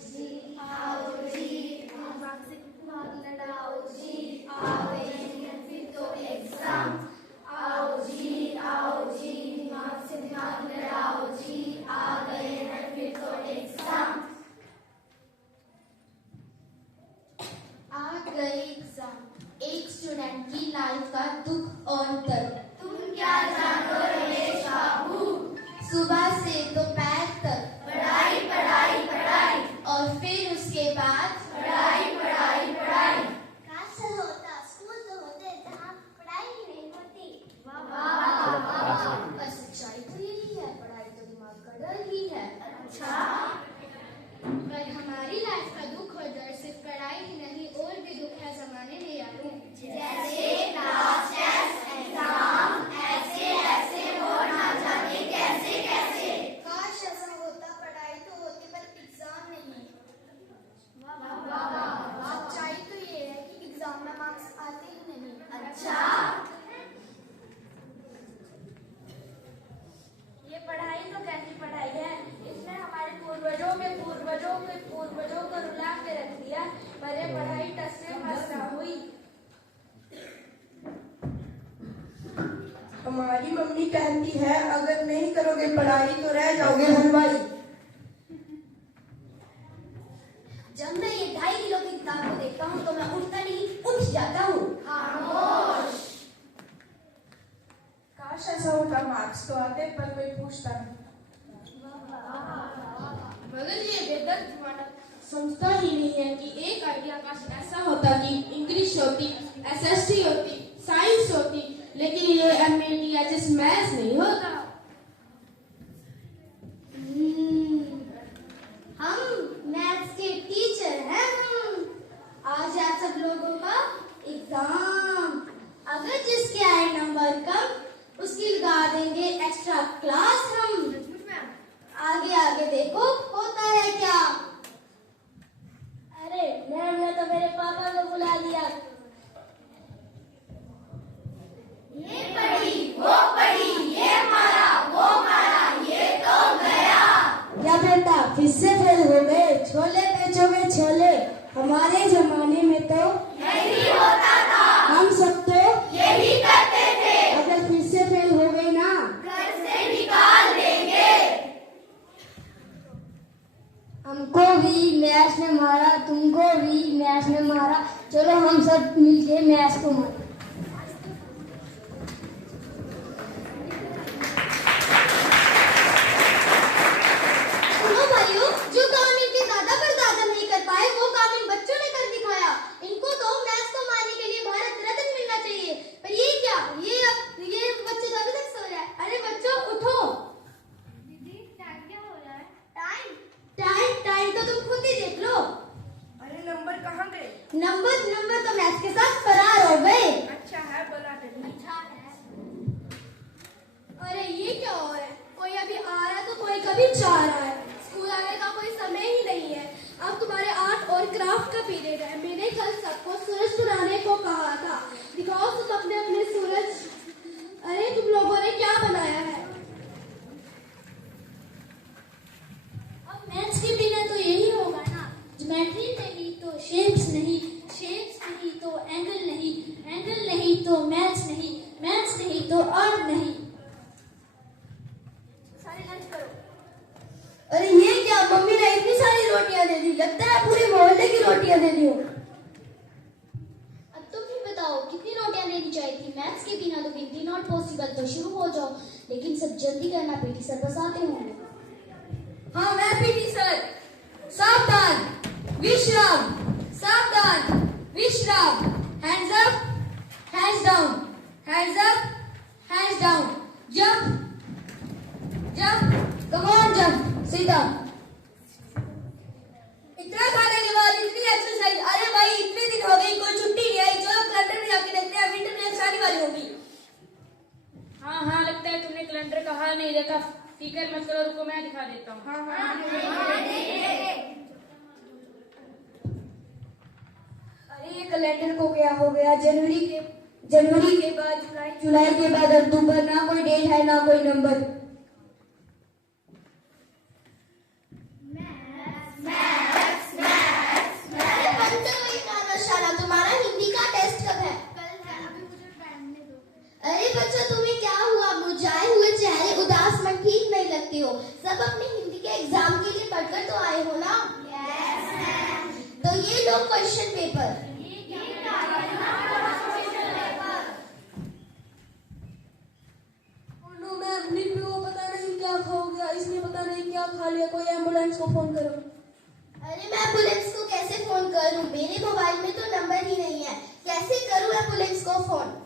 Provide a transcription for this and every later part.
जी आओ जी, दिमाग से दिमाग लड़ाओ जी, आ गए फिर तो एग्जाम। आओ जी दिमाग से दिमाग लड़ाओ जी, आ गए हैं फिर तो एग्जाम। आ गए एग्जाम, एक स्टूडेंट की लाइफ का दुख और दर्द। तुम क्या जानो रमेश बाबू, सुबह से दोपहर तक पढ़ाई पढ़ाई पढ़ाई, और फिर उसके बाद पढ़ाई पढ़ाई पढ़ाई। काश होता स्कूल तो होते जहाँ पढ़ाई ही नहीं होती। पर सच्चाई तो यही है, पढ़ाई तो दिमाग का डर ही है। अच्छा, पर हमारी लाइफ का दुख और दर्द सिर्फ पढ़ाई ही नहीं, और भी दुख है जमाने में यारों, जैसे क्लास टेस्ट एग्जाम, ऐसे ऐसे हो ना जाने कैसे कैसे। काश ऐसा होता, पढ़ाई तो होती पर एग्जाम नहीं। सच्चाई तो ये है कि एग्जाम में मार्क्स आते ही नहीं। अच्छा, ये पढ़ाई तो कैसी पढ़ाई है, इसने हमारे पूर्वजों के पूर्वजों के पूर्वजों को रुला के रख दिया। पर ये पढ़ाई टस से मस ना हुई। हमारी मम्मी कहती है अगर नहीं करोगे पढ़ाई तो रह जाओगे हलवाई। जब मैं ये 2.5 किलो की किताब को देखता हूँ तो मैं उठता नहीं उठ जाता हूँ। खामोश। काश ऐसा होता, मार्क्स तो आते पर कोई पूछता नहीं। मगर ये बेदर्द जमाना समझता ही नहीं है कि एक आइडिया काश ऐसा होता कि इंग्लिश होती, एसएसटी होती, साइंस होती, लेकिन ये एमएटीएचएस मैथ्स नहीं होता। हम मैथ्स के टीचर हैं। आज है सब लोगों का एग्जाम। अगर जिसके आए नंबर कम उसकी लगा देंगे एक्स्ट्रा क्लास हम। आगे आगे देखो होता है क्या। अरे मैम ने तो मेरे पापा को बुला लिया। ये पढ़ी वो पढ़ी, ये मारा वो मारा, ये तो गया। क्या बेटा फिर से फेल हो गए? छोले बेचोगे छोले? हमारे जमाने में तो नहीं होता था, हम सब तो यही करते थे। अगर फिर से फेल हो गए ना, घर से निकाल देंगे। हमको भी मैथ्स ने मारा, तुमको भी मैथ्स ने मारा, चलो हम सब मिलके मैथ्स को मारें। सुनो भाइयों, जो काम इनके दादा परदादा नहीं कर पाए वो काम इन बच्चों ने कर दिखाया। इनको तो मैथ्स को मारने के लिए भारत रत्न मिलना चाहिए। पर ये क्या, ये बच्चे तो अभी तक सो रहे हैं। अरे बच्चों उठो। दीदी टाइम क्या हो रहा है? टाइम तो तुम खुद ही देख लो। अरे नंबर कहाँ गए? नंबर तो मैथ्स के साथ फरार हो गए। अच्छा है बोला नहीं। अरे ये क्या हो रहा है? कोई अभी आ रहा है तो कोई कभी जा रहा है। स्कूल आने का कोई समय ही नहीं है। अब तुम्हारे आर्ट और क्राफ्ट का पीरियड है। मैंने कल सबको सूरज बनाने को कहा था। दिखाओ तुम अपने अपने सूरज। अरे तुम लोगों ने क्या बनाया है? अब मैथ्स के बिना तो यही होगा ना, ज्योमेट्री नहीं तो शेप्स नहीं, शेप्स नहीं तो एंगल नहीं, एंगल नहीं तो मैथ्स नहीं, मैथ्स नहीं तो आर्ट नहीं। सारे लंच करो। अरे ये क्या, मम्मी ने इतनी सारी रोटियां दे दी, लगता है पूरे मोहल्ले की रोटियां दे दी हो। अब तुम ही बताओ कितनी रोटियां देनी चाहिए थी? मैथ्स के बिना तो गिनती नॉट पॉसिबल। तो शुरू हो जाओ, लेकिन सब जल्दी करना, पीटी सर बस आते होंगे। हाँ मैं पीटी सर। सावधान विश्राम, सावधान विश्राम। Hands up, hands down, hands up, hands down. Jump jump, come on jump, सीधा। इतना खाने के बाद इतनी एक्सरसाइज। अरे भाई इतने दिन हो गए कोई छुट्टी नहीं आई। चलो कैलेंडर में जाके देखते हैं, विंटर में आने वाली होगी। हाँ लगता है तुमने कैलेंडर का हाल नहीं देखा। फिकर मत करो, रुको मैं दिखा देता हूँ। अरे ये कैलेंडर को क्या हो गया? जनवरी के बाद जुलाई के बाद अक्टूबर, ना कोई डेट है ना कोई नंबर। मैथ्स ये लो क्वेश्चन पेपर। मैम लिपि को पता नहीं क्या खा गया, इसने पता नहीं क्या खा लिया, कोई एम्बुलेंस को फोन करो। अरे मैं एम्बुलेंस को कैसे फोन करूं? मेरे मोबाइल में तो नंबर ही नहीं है, कैसे करूं एम्बुलेंस को फोन?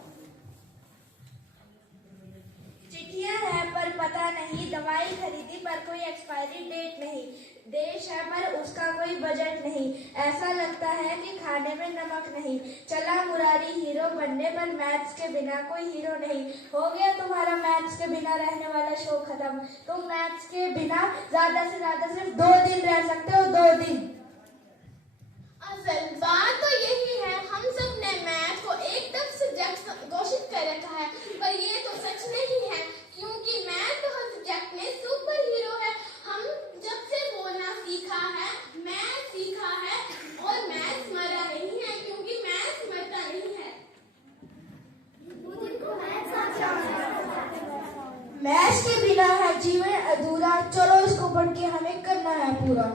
चिट्ठियां हैं पर पता नहीं, दवाई खरीदी पर कोई एक्सपायरी डेट नहीं, देश है पर उसका कोई बजट नहीं, ऐसा लगता है कि खाने में नमक नहीं, चला मुरारी हीरो बनने पर मैथ्स के बिना कोई हीरो नहीं, हो गया तुम्हारा मैथ्स के बिना रहने वाला शो खत्म, तुम मैथ्स के बिना ज्यादा से ज्यादा सिर्फ 2 दिन रह सकते हो, 2 दिन। असल बात तो यही है, हम सब ने मैथ को एकदम सब्जेक्ट घोषित कर रखा है, पर ये तो सच नहीं है, क्योंकि मैथ तो हर सब्जेक्ट में सुपर हीरो है। हम जब से बोलना सीखा है, मैथ सीखा है, और मैथ मरा नहीं है, क्योंकि मैथ मरता नहीं है। मैथ्स के बिना है जीवन अधूरा, चलो इसको पढ़ के हमें करना है पूरा।